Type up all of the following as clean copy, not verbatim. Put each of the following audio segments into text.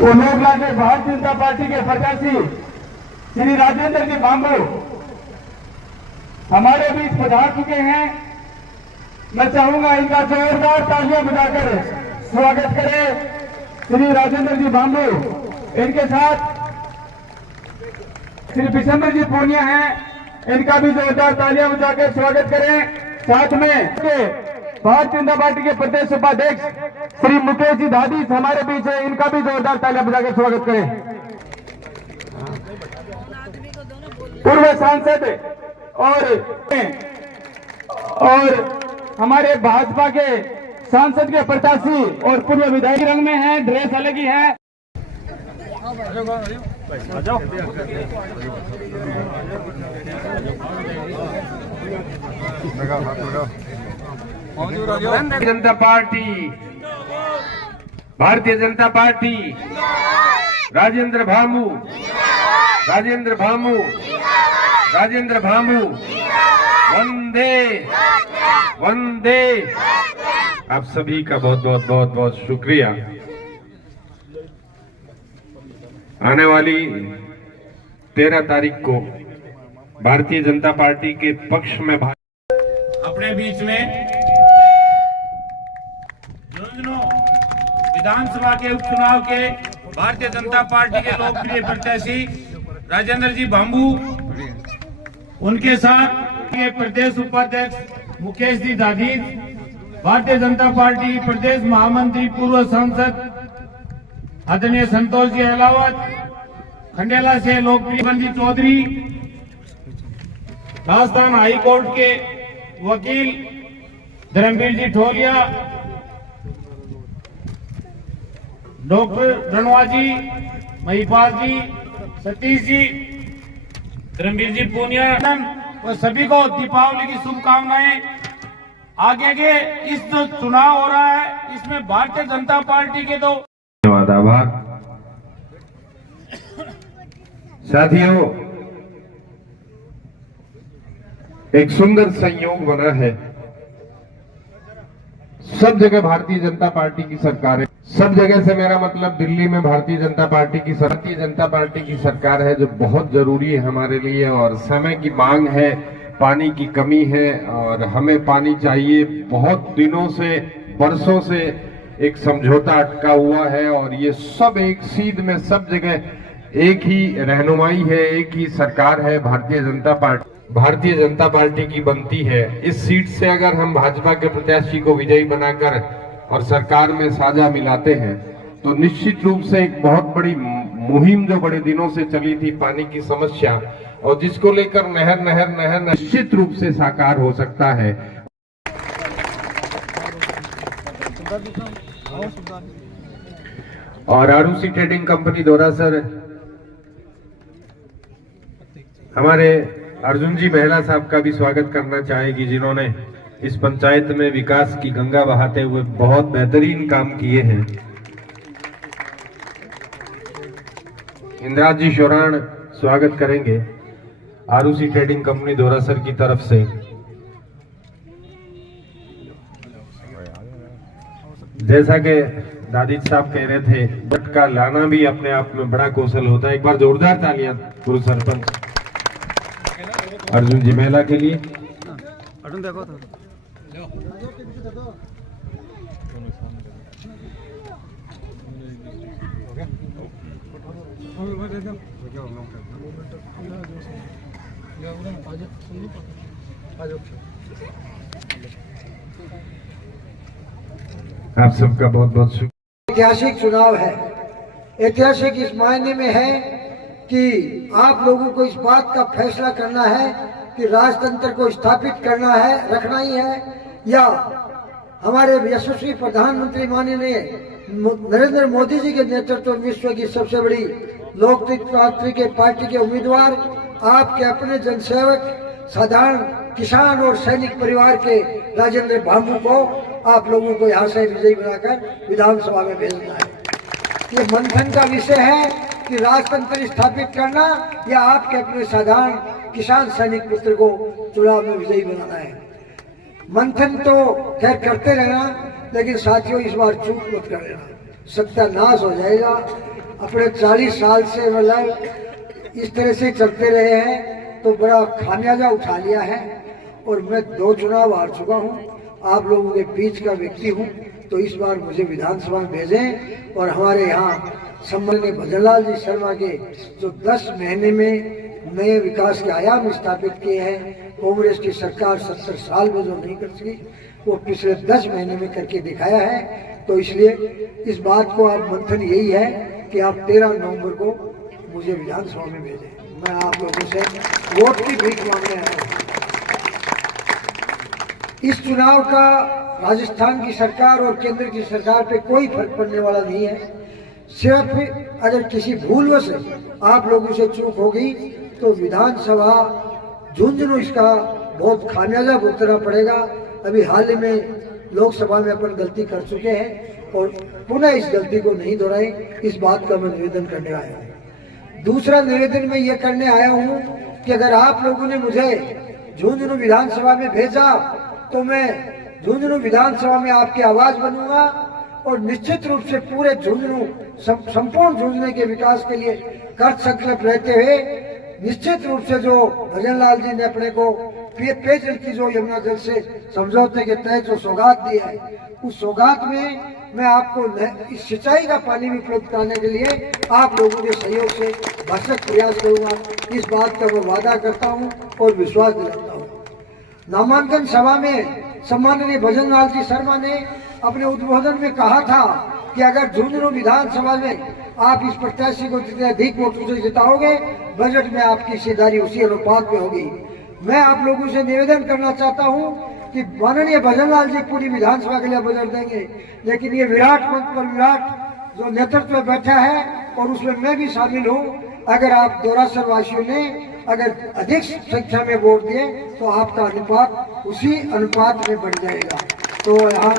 वो लोग लाके भारतीय जनता पार्टी के प्रत्याशी श्री राजेंद्र जी बांबू हमारे बीच पधार चुके हैं। मैं चाहूंगा इनका जोरदार तालियां बजाकर स्वागत करें श्री राजेंद्र जी बांबू। इनके साथ श्री बिशंबर जी पूनिया हैं, इनका भी जोरदार तालियां बजाकर स्वागत करें। साथ में भारतीय जनता पार्टी के प्रदेश उपाध्यक्ष श्री मुकेश जी दादी हमारे बीच है, इनका भी जोरदार तालियां बजाकर स्वागत करें। पूर्व सांसद और हमारे भाजपा के सांसद के प्रत्याशी और पूर्व विधायक रंग में है, ड्रेस अलग ही है। जनता पार्टी, भारतीय जनता पार्टी, राजेंद्र भामू, राजेंद्र भामू, राजेंद्र भामू, वंदे वंदे। आप सभी का बहुत बहुत बहुत बहुत शुक्रिया। आने वाली 13 तारीख को भारतीय जनता पार्टी के पक्ष में अपने बीच में विधानसभा के उपचुनाव के भारतीय जनता पार्टी के लोकप्रिय प्रत्याशी राजेंद्र जी बांबू, उनके साथ के प्रदेश उपाध्यक्ष मुकेश जी दादी, भारतीय जनता पार्टी प्रदेश महामंत्री पूर्व सांसद आदरणीय संतोष जी अहलावत, खंडेला से लोकप्रिय बंदी चौधरी, राजस्थान हाई कोर्ट के वकील धर्मवीर जी ठोलिया, डॉक्टर रणवा जी, महिपाल जी, सतीश जी, धर्मवीर जी पूनिया और सभी को दीपावली की शुभकामनाएं। आगे के इस जो चुनाव हो रहा है इसमें भारतीय जनता पार्टी के तो धन्यवाद, आभार। साथियों, एक सुंदर संयोग बना है। सब जगह भारतीय जनता पार्टी की सरकार है। सब जगह से मेरा मतलब दिल्ली में भारतीय जनता पार्टी की सरकार है, जो बहुत जरूरी है हमारे लिए। और समय की मांग है, पानी की कमी है और हमें पानी चाहिए। बहुत दिनों से, बरसों से एक समझौता अटका हुआ है और ये सब एक सीध में सब जगह एक ही रहनुमाई है, एक ही सरकार है। भारतीय जनता पार्टी की बनती है। इस सीट से अगर हम भाजपा के प्रत्याशी को विजयी बनाकर और सरकार में साझा मिलाते हैं तो निश्चित रूप से एक बहुत बड़ी मुहिम जो बड़े दिनों से चली थी, पानी की समस्या, और जिसको लेकर नहर निश्चित रूप से साकार हो सकता है। और आरुषि ट्रेडिंग कंपनी दोरासर हमारे अर्जुन जी महिला साहब का भी स्वागत करना चाहेगी, जिन्होंने इस पंचायत में विकास की गंगा बहाते हुए बहुत बेहतरीन काम किए हैं। इंद्राज जी शोराण स्वागत करेंगे आरुषि ट्रेडिंग कंपनी दोरासर की तरफ से। जैसा कि दादी साहब कह रहे थे, बट का लाना भी अपने आप में बड़ा कौशल होता है। एक बार जोरदार तालियां पूर्व सरपंच अर्जुन जी मेला के लिए। आप सबका बहुत बहुत शुक्रिया। ऐतिहासिक चुनाव है। ऐतिहासिक इस मायने में है कि आप लोगों को इस बात का फैसला करना है कि राजतंत्र को स्थापित करना है, रखना ही है, या हमारे यशस्वी प्रधानमंत्री माननीय नरेंद्र मोदी जी के नेतृत्व में विश्व की सबसे बड़ी लोकतांत्रिक पार्टी के उम्मीदवार, आपके अपने जनसेवक, साधारण किसान और सैनिक परिवार के राजेंद्र बांबू को आप लोगों को यहाँ से विजयी बनाकर विधानसभा में भेजना है। ये मंथन का विषय है कि राजतंत्र स्थापित करना या आपके अपने साधारण किसान सैनिक पुत्र को चुनाव में विजयी बनाना है। मंथन तो खैर करते रहना, लेकिन साथियों इस बार चूक मत कर लेना, सत्यानाश हो जाएगा। अपने 40 साल से मतलब इस तरह से चलते रहे हैं तो बड़ा खामियाजा उठा लिया है। और मैं 2 चुनाव हार चुका हूँ, आप लोगों के बीच का व्यक्ति हूँ, तो इस बार मुझे विधानसभा में भेजें। और हमारे यहाँ सम्माननीय भजनलाल जी शर्मा के जो 10 महीने में नए विकास के आयाम स्थापित किए हैं, कांग्रेस की सरकार 70 साल में जो नहीं कर सकी वो पिछले 10 महीने में करके दिखाया है। तो इसलिए इस बात को आप मंथन यही है कि आप 13 नवंबर को मुझे विधानसभा में भेजें। मैं आप लोगों से वोट की भीख मांगने आया हूँ। इस चुनाव का राजस्थान की सरकार और केंद्र की सरकार पे कोई फर्क पड़ने वाला नहीं है। सिर्फ अगर किसी भूलवश आप लोगों से चूक होगी तो विधानसभा झुंझुनू इसका बहुत खामियाजा भुगतना पड़ेगा। अभी हाल ही में लोकसभा में अपन गलती कर चुके हैं और पुनः इस गलती को नहीं दोहराएं, इस बात का मैं निवेदन करने आया हूँ। दूसरा निवेदन मैं ये करने आया हूँ कि अगर आप लोगों ने मुझे झुंझुनू विधानसभा में भेजा तो मैं झुंझुनू विधानसभा में आपकी आवाज बनूंगा और निश्चित रूप से पूरे झुंझुनू संपूर्ण झुंझुनू के विकास के लिए कर संकल्प रहते हुए निश्चित रूप से जो भजनलाल जी ने अपने को पेयजल की जो यमुना जल से समझौते के तहत जो सौगात दी है, उस सौगात में मैं आपको इस सिंचाई का पानी भी उपलब्ध कराने के लिए आप लोगों के सहयोग से भरसक प्रयास करूंगा। इस बात का मैं वादा करता हूं और विश्वास दिलाता हूं। नामांकन सभा में सम्माननीय भजनलाल जी शर्मा ने अपने उद्बोधन में कहा था कि अगर झुंझुनू विधानसभा में आप इस प्रत्याशी को जितने अधिक वोटों से जिताओगे, बजट में आपकी हिस्सेदारी उसी अनुपात में होगी। मैं आप लोगों से निवेदन करना चाहता हूं कि माननीय भजनलाल जी पूरी विधानसभा के लिए बजट देंगे, लेकिन ये विराट मंच पर विराट जो नेतृत्व में बैठा है और उसमें मैं भी शामिल हूँ। अगर आप दोरासर वासियों ने अगर अधिक संख्या में वोट दिए तो आपका अनुपात उसी अनुपात में बढ़ जाएगा। तो यहाँ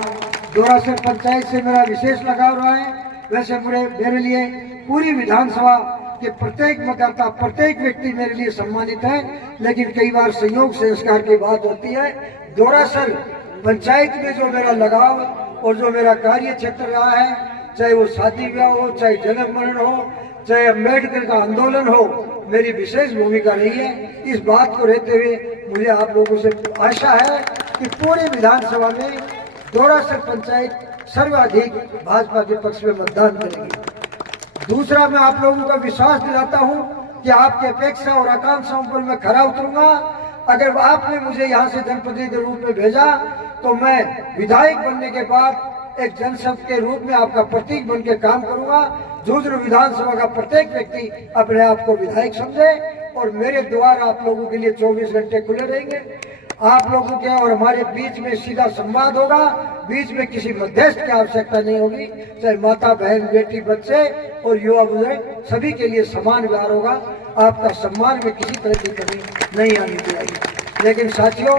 दोरासर पंचायत से मेरा विशेष लगाव रहा है। वैसे मेरे लिए पूरी विधानसभा के प्रत्येक मतदाता, प्रत्येक व्यक्ति मेरे लिए सम्मानित है, लेकिन कई बार संयोग संस्कार की बात होती है। दोरासर पंचायत में जो मेरा लगाव और जो मेरा कार्य क्षेत्र रहा है, चाहे वो शादी ब्याह हो, चाहे जन्म मरण हो, चाहे अम्बेडकर का आंदोलन हो, मेरी विशेष भूमिका रही है। इस बात को रहते हुए मुझे आप लोगों से आशा है कि पूरे विधानसभा में दोरासर पंचायत सर्वाधिक भाजपा के पक्ष में मतदान करेगी। दूसरा, मैं आप लोगों का विश्वास दिलाता हूं कि आपकी अपेक्षा और आकांक्षाओं पर मैं खरा उतरूंगा। अगर आपने मुझे यहाँ से जनप्रतिनिधि के रूप में भेजा तो मैं विधायक बनने के बाद एक जनशक्ति के रूप में आपका प्रतीक बन के काम करूंगा। झुंझुनू विधानसभा का प्रत्येक व्यक्ति अपने आप को विधायक समझे और मेरे द्वार आप लोगों के लिए 24 घंटे खुले रहेंगे। आप लोगों के और हमारे बीच में सीधा संवाद होगा, बीच में किसी मध्यस्थ की आवश्यकता नहीं होगी। चाहे माता, बहन, बेटी, बच्चे और युवा बुजुर्ग सभी के लिए समान व्यवहार होगा। आपका सम्मान में किसी तरह की कमी नहीं आनी चाहिए। लेकिन साथियों,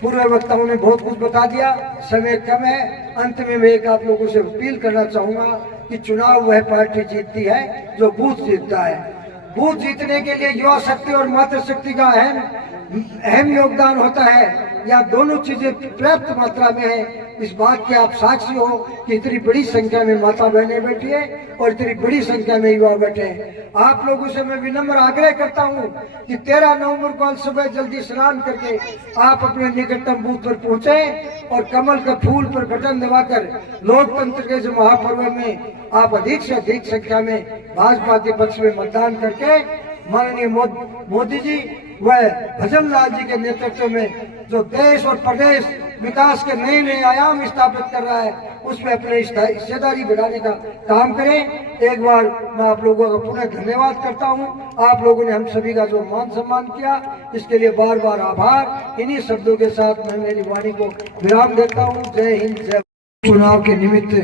पूर्व वक्ताओं ने बहुत कुछ बता दिया, समय कम है। अंत में मैं एक आप लोगों से अपील करना चाहूंगा कि चुनाव वह पार्टी जीतती है जो बूथ जीतता है। बूथ जीतने के लिए युवा शक्ति और मातृशक्ति का अहम योगदान होता है। या दोनों चीजें पर्याप्त मात्रा में है। इस बात के आप साक्षी हो कि इतनी बड़ी संख्या में माता बहनें बैठी है और इतनी बड़ी संख्या में युवा बैठे हैं। आप लोगों से मैं विनम्र आग्रह करता हूं कि 13 नवंबर को सुबह जल्दी स्नान करके आप अपने निकटतम बूथ पर पहुंचे और कमल के फूल पर बटन दबाकर लोकतंत्र के जो महापर्व में आप अधिक से अधिक संख्या में भाजपा के पक्ष में मतदान करके माननीय मोदी जी व भजनलाल जी के नेतृत्व में जो देश और प्रदेश विकास के नए नए आयाम स्थापित कर रहा है, उसमें अपनी हिस्सेदारी बढ़ाने का काम करें। एक बार मैं आप लोगों का पुनः धन्यवाद करता हूं। आप लोगों ने हम सभी का जो मान सम्मान किया, इसके लिए बार बार आभार। इन्हीं शब्दों के साथ मैं मेरी वाणी को विराम देता हूं। जय हिंद, जय। चुनाव के निमित्त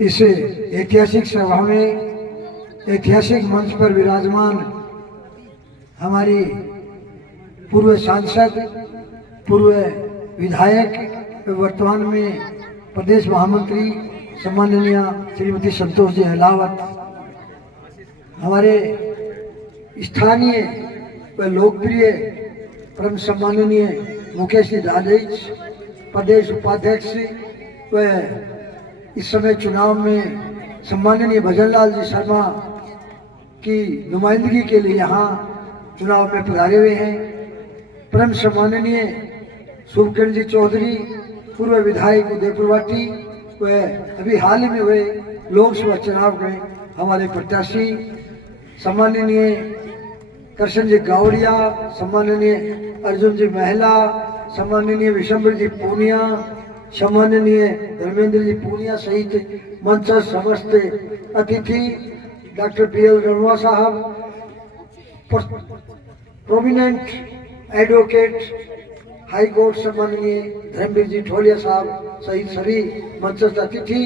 इस ऐतिहासिक सभा में, ऐतिहासिक मंच पर विराजमान हमारी पूर्व सांसद, पूर्व विधायक, वर्तमान में प्रदेश महामंत्री सम्माननीय श्रीमती संतोष जी अहलावत, हमारे स्थानीय व लोकप्रिय परम सम्माननीय मुकेश जी राजेश, प्रदेश उपाध्यक्ष व इस समय चुनाव में सम्माननीय भजनलाल जी शर्मा की नुमाइंदगी के लिए यहाँ चुनाव में पधारे हुए हैं। परम सम्माननीय शुभकिरण जी चौधरी, पूर्व विधायक उदयपुरवाटी, व अभी हाल ही में हुए लोकसभा चुनाव में हमारे प्रत्याशी सम्माननीय कृष्ण जी गावड़िया, सम्माननीय अर्जुन जी महिला, सम्माननीय विशंबर जी पूनिया, सम्माननीय धर्मेंद्र जी पूनिया सहित मंच समस्त अतिथि, डॉक्टर BL रणवा साहब, प्रोमिनेंट एडवोकेट हाई कोर्ट सम्माननीय धर्मवीर जी ठोलिया साहब सहित सभी मंचस्थ अतिथि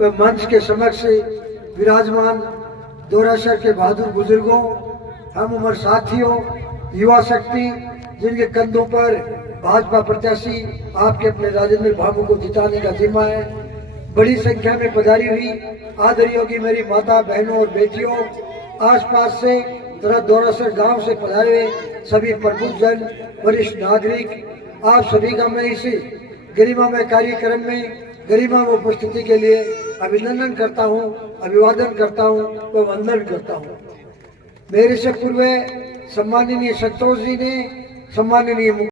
व मंच के समक्ष विराजमान दोराशहर के बहादुर बुजुर्गों, हम उम्र साथियों, युवा शक्ति जिनके कंधों पर भाजपा प्रत्याशी आपके अपने राजेंद्र बाबू को जिताने का जिम्मा है, बड़ी संख्या में पधारी हुई आदरणीय होगी मेरी माता बहनों और बेटियों, आसपास से तथा दोरासर गांव से पधारे हुए सभी प्रबुद्धजन, वरिष्ठ नागरिक, आप सभी का मैं इस गरिमामय कार्यक्रम में गरिमामय उपस्थिति के लिए अभिनंदन करता हूं, अभिवादन करता हूं व वंदन करता हूं। मेरे से पूर्व सम्माननीय संतोष जी ने, सम्माननीय